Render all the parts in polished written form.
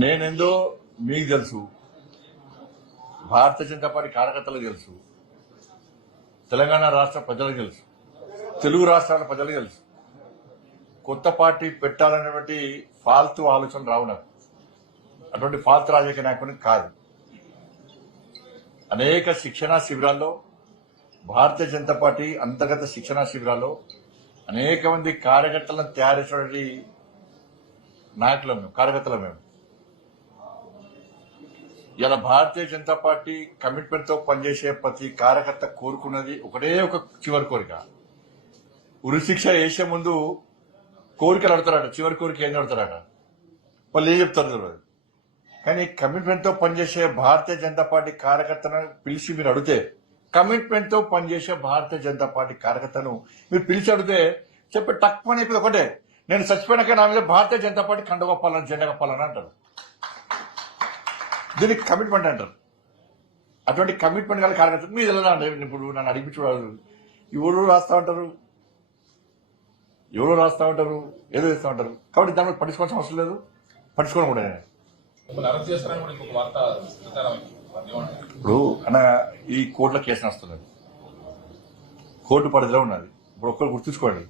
నేనేందో మీకు తెలుసు, భారతీయ జనతా పార్టీ కార్యకర్తలకు తెలుసు, తెలంగాణ రాష్ట్ర ప్రజలకు తెలుసు, తెలుగు రాష్ట్రాల ప్రజలకు తెలుసు. కొత్త పార్టీ పెట్టాలనేటువంటి ఫాల్తు ఆలోచన రావు నాకు. అటువంటి ఫాల్తు రాజకీయ నాయకునికి కాదు. అనేక శిక్షణా శిబిరాల్లో భారతీయ జనతా పార్టీ అంతర్గత శిక్షణా శిబిరాల్లో అనేక మంది కార్యకర్తలను తయారు చేసినటువంటి నాయకులం మేము, కార్యకర్తలం మేము. ఇలా భారతీయ జనతా పార్టీ కమిట్మెంట్ తో పనిచేసే ప్రతి కార్యకర్త కోరుకున్నది ఒకటే ఒక చివరి కోరిక. ఉరిశిక్ష వేసే ముందు కోరికలు అడుగుతారట, చివరి కోరిక ఏం అడుగుతారట, వాళ్ళు ఏం చెప్తారు తెలియదు. కానీ కమిట్మెంట్ తో పనిచేసే భారతీయ జనతా పార్టీ కార్యకర్తను పిలిచి మీరు అడిగితే, కమిట్మెంట్ తో పనిచేసే భారతీయ జనతా పార్టీ కార్యకర్తను మీరు పిలిచి అడిగితే చెప్పి టక్మని అయిపోయింది ఒకటే, నేను చచ్చిపోయినాక నా మీద భారతీయ జనతా పార్టీ కండ కప్పాలని, జెండా కప్పాలని అంటారు. దీనికి కమిట్మెంట్ అంటారు. అటువంటి కమిట్మెంట్ గల కార్యకర్త మీరు ఎలా అంటే, ఇప్పుడు నన్ను అడిగించుకోవాలి, ఎవరు రాస్తా ఉంటారు, ఏదో చేస్తూ ఉంటారు. కాబట్టి దాని మీద పట్టించుకోవాల్సిన అవసరం లేదు, పట్టించుకోవడం కూడా. ఇప్పుడు అన్న ఈ కోర్టులో కేసు నడుస్తున్నది, కోర్టు పరిధిలో ఉన్నది. ఇప్పుడు ఒక్కరు గుర్తుంచుకోండి,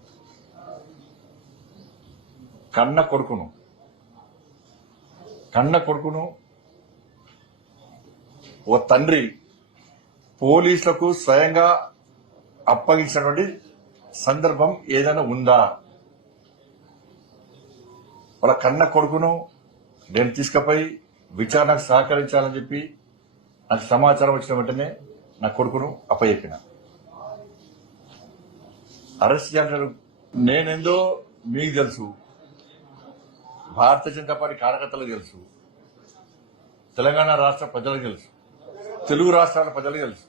కన్న కొడుకును ఓ తండ్రి పోలీసులకు స్వయంగా అప్పగించినటువంటి సందర్భం ఏదైనా ఉందా? వాళ్ళ కన్న కొడుకును నేను తీసుకుపోయి విచారణకు సహకరించాలని చెప్పి నాకు సమాచారం వచ్చిన వెంటనే నా కొడుకును అప్పచెప్పిన. అరెస్ట్ చేయాలంటారు. నేనేందో మీకు తెలుసు, భారతీయ జనతా పార్టీ కార్యకర్తలకు తెలుసు, తెలంగాణ రాష్ట్ర ప్రజలకు తెలుసు, తెలుగు రాష్ట్రాల ప్రజలకు తెలుసు.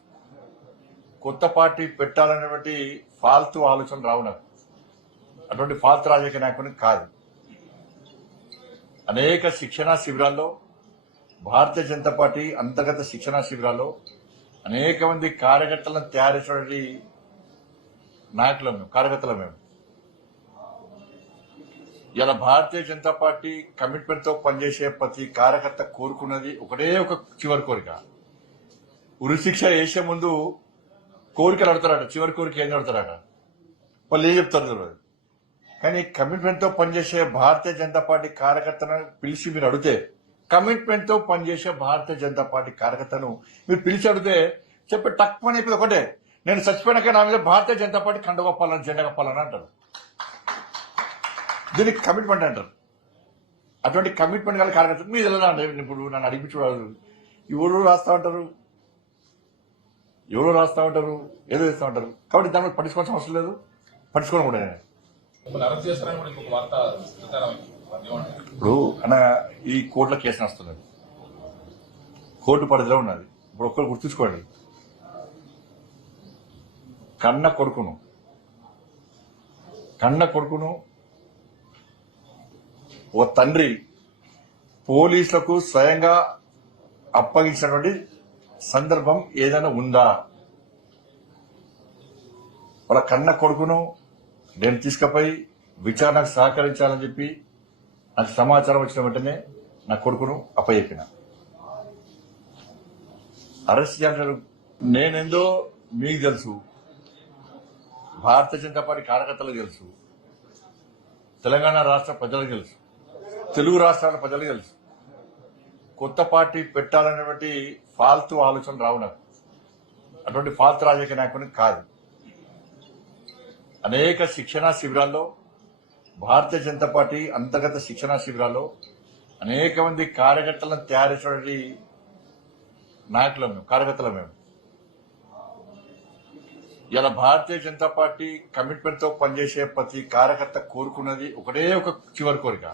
కొత్త పార్టీ పెట్టాలనేటువంటి ఫాల్తు ఆలోచన రావు నాకు. అటువంటి ఫాల్తు రాజకీయ నాయకునికి కాదు. అనేక శిక్షణా శిబిరాల్లో భారతీయ జనతా పార్టీ అంతర్గత శిక్షణా శిబిరాల్లో అనేక మంది కార్యకర్తలను తయారు చేసినటువంటి నాయకులం మేము, కార్యకర్తలం మేము. ఇలా భారతీయ జనతా పార్టీ కమిట్మెంట్ తో పనిచేసే ప్రతి కార్యకర్త కోరుకున్నది ఒకటే ఒక చివరి కోరిక. ఉరిశిక్ష వేసే ముందు కోరికలు అడుగుతారట, చివరి కోరిక ఏం అడుగుతారట, వాళ్ళు ఏం చెప్తారు తెలియదు. కానీ కమిట్మెంట్ తో పనిచేసే భారతీయ జనతా పార్టీ కార్యకర్తను పిలిచి మీరు అడిగితే, కమిట్మెంట్ తో పనిచేసే భారతీయ జనతా పార్టీ కార్యకర్తను మీరు పిలిచి అడిగితే చెప్పి టక్మని అయిపోయింది ఒకటే, నేను చచ్చిపోయినాక నా మీద భారతీయ జనతా పార్టీ కండ కప్పాలని, జెండా కప్పాలని అంటారు. దీనికి కమిట్మెంట్ అంటారు. అటువంటి కమిట్మెంట్ గల కార్యకర్త మీరు ఎలా అంటే, ఇప్పుడు నన్ను అడిగించుకోవాలి, ఎవరు రాస్తా ఉంటారు, ఏదో చేస్తూ ఉంటారు. కాబట్టి దాని మీద పట్టించుకోవాల్సిన అవసరం లేదు, పట్టించుకోవడం కూడా. ఇప్పుడు అన్న ఈ కోర్టులో కేసు నడుస్తున్నది, కోర్టు పరిధిలో ఉన్నది. ఇప్పుడు ఒక్కరు గుర్తుంచుకోండి, కన్న కొడుకును ఓ తండ్రి పోలీసులకు స్వయంగా అప్పగించినటువంటి సందర్భం ఏదైనా ఉందా? వాళ్ళ కన్న కొడుకును నేను తీసుకుపోయి విచారణకు సహకరించాలని చెప్పి నాకు సమాచారం వచ్చిన వెంటనే నా కొడుకును అప్పచెప్పిన. అరెస్ట్ చేయాలంటారు. నేనేందో మీకు తెలుసు, భారతీయ జనతా పార్టీ కార్యకర్తలకు తెలుసు, తెలంగాణ రాష్ట్ర ప్రజలకు తెలుసు, తెలుగు రాష్ట్రాల ప్రజలకు తెలుసు. కొత్త పార్టీ పెట్టాలనేటువంటి ఫాల్తు ఆలోచన రావు నాకు. అటువంటి ఫాల్తు రాజకీయ నాయకునికి కాదు. అనేక శిక్షణా శిబిరాల్లో భారతీయ జనతా పార్టీ అంతర్గత శిక్షణా శిబిరాల్లో అనేక మంది కార్యకర్తలను తయారు చేసినటువంటి నాయకులం మేము, కార్యకర్తలం మేము. ఇలా భారతీయ జనతా పార్టీ కమిట్మెంట్ తో పనిచేసే ప్రతి కార్యకర్త కోరుకున్నది ఒకటే ఒక చివరి కోరిక.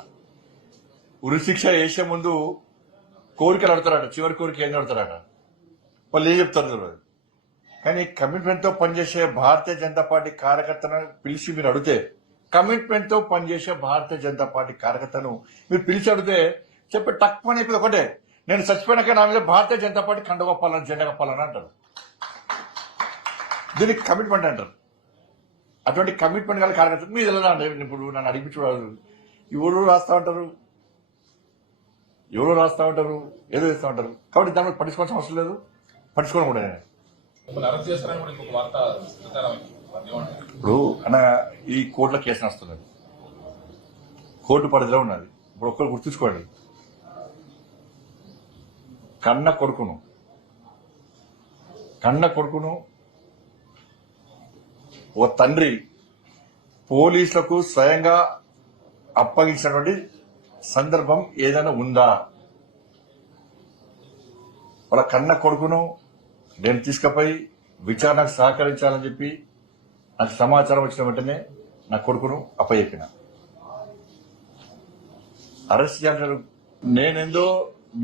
ఉరిశిక్ష వేసే ముందు కోరికలు అడుగుతారట, చివరి కోరిక ఏం అడుగుతారట, వాళ్ళు ఏం చెప్తారు తెలియదు. కానీ కమిట్మెంట్ తో పనిచేసే భారతీయ జనతా పార్టీ కార్యకర్తను పిలిచి మీరు అడిగితే, కమిట్మెంట్ తో పనిచేసే భారతీయ జనతా పార్టీ కార్యకర్తను మీరు పిలిచి అడిగితే చెప్పి టక్మని అయిపోయింది ఒకటే, నేను చచ్చిపోయినాక నా మీద భారతీయ జనతా పార్టీ కండ కప్పాలని, జెండా కప్పాలని అంటారు. దీనికి కమిట్మెంట్ అంటారు. అటువంటి కమిట్మెంట్ గల కార్యకర్త మీరు ఎలా అంటే, ఇప్పుడు నన్ను అడిగించుకోవాలి, ఎవరు రాస్తా ఉంటారు, ఎవరో రాస్తా ఉంటారు, ఏదో చేస్తా ఉంటారు. కాబట్టి దాని మీద పట్టించుకోవాల్సిన అవసరం లేదు, పట్టించుకోవడం కూడా నేను. మిమ్మల్ని అరెస్ట్ చేస్తారని కూడా ఇంకొక వార్త ప్రచారం అయింది. ఏమంటారు? ఇప్పుడు అన్న ఈ కోర్టులో కేసు నడుస్తున్నది, కోర్టు పరిధిలో ఉన్నది. ఇప్పుడు ఒక్కరు గుర్తుంచుకోండి, కన్న కొడుకును ఓ తండ్రి పోలీసులకు స్వయంగా అప్పగించినటువంటి సందర్భం ఏదైనా ఉందా? వాళ్ళ కన్న కొడుకును నేను తీసుకుపోయి విచారణకు సహకరించాలని చెప్పి నాకు సమాచారం వచ్చిన వెంటనే నా కొడుకును అప్పచెప్పిన. అరెస్ట్ చేయాలంటారు. నేనేందో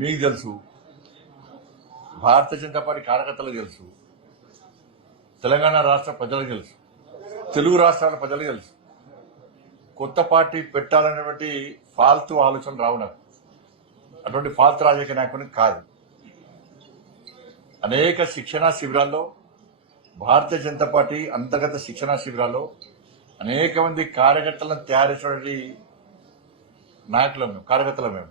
మీకు తెలుసు, భారతీయ జనతా పార్టీ కార్యకర్తలకు తెలుసు, తెలంగాణ రాష్ట్ర ప్రజలకు తెలుసు, తెలుగు రాష్ట్రాల ప్రజలకు తెలుసు. కొత్త పార్టీ పెట్టాలనేటువంటి ఫాల్తు ఆలోచన రావు నాకు. అటువంటి ఫాల్తు రాజకీయ నాయకుని కాదు. అనేక శిక్షణా శిబిరాల్లో, భారతీయ జనతా పార్టీ అంతర్గత శిక్షణా శిబిరాల్లో అనేక మంది కార్యకర్తలను తయారు చేసినటువంటి నాయకులం మేము, కార్యకర్తలం మేము.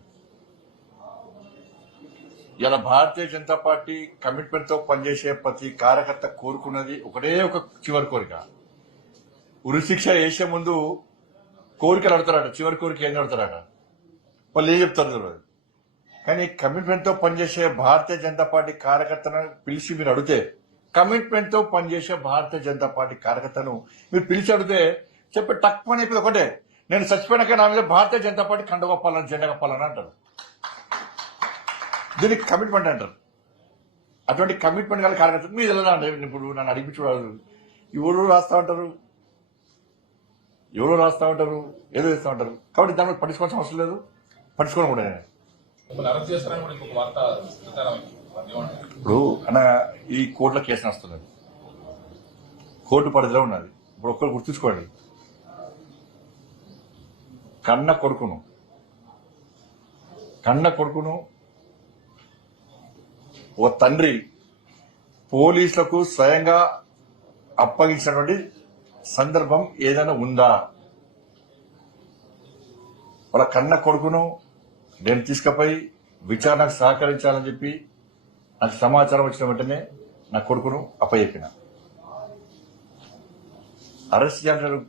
ఇలా భారతీయ జనతా పార్టీ కమిట్మెంట్ తో పనిచేసే ప్రతి కార్యకర్త కోరుకున్నది ఒకటే ఒక చివరి కోరిక. ఉరిశిక్ష వేసే ముందు కోరికలు అడతారట, చివరి కోరిక ఏం అడతారట, వాళ్ళు ఏం చెప్తారు తెలియదు. కానీ కమిట్మెంట్ తో పనిచేసే భారతీయ జనతా పార్టీ కార్యకర్తను పిలిచి మీరు అడిగితే, కమిట్మెంట్ తో పనిచేసే భారతీయ జనతా పార్టీ కార్యకర్తను మీరు పిలిచి అడిగితే చెప్పి టక్మని అయిపోయింది ఒకటే, నేను చచ్చిపోయినాక నా మీద భారతీయ జనతా పార్టీ కండ కప్పాలని, జెండా కప్పాలని అంటారు. దీనికి కమిట్మెంట్ అంటారు. అటువంటి కమిట్మెంట్ గల కార్యకర్త మీరు ఎలా ఇప్పుడు నన్ను అడిగించుకోవాలి. ఎవరు రాస్తా ఉంటారు, ఏదో చేస్తా ఉంటారు. కాబట్టి దాని మీద పట్టించుకోవాల్సిన అవసరం లేదు, పట్టించుకోవడం కూడా నేను. మిమ్మల్ని అరెస్ట్ చేస్తారని కూడా ఇంకొక వార్త ప్రచారం అయింది. ఏమంటారు? ఇప్పుడు అన్న ఈ కోర్టులో కేసు నడుస్తున్నది, కోర్టు పరిధిలో ఉన్నది. ఇప్పుడు ఒక్కరు గుర్తుంచుకోండి, కన్న కొడుకును ఓ తండ్రి పోలీసులకు స్వయంగా అప్పగించినటువంటి సందర్భం ఏదైనా ఉందా? వాళ్ళ కన్న కొడుకును నేను తీసుకుపోయి విచారణకు సహకరించాలని చెప్పి నాకు సమాచారం వచ్చిన వెంటనే నా కొడుకును అప్పచెప్పిన. అరెస్ట్ చేయాలంటారు.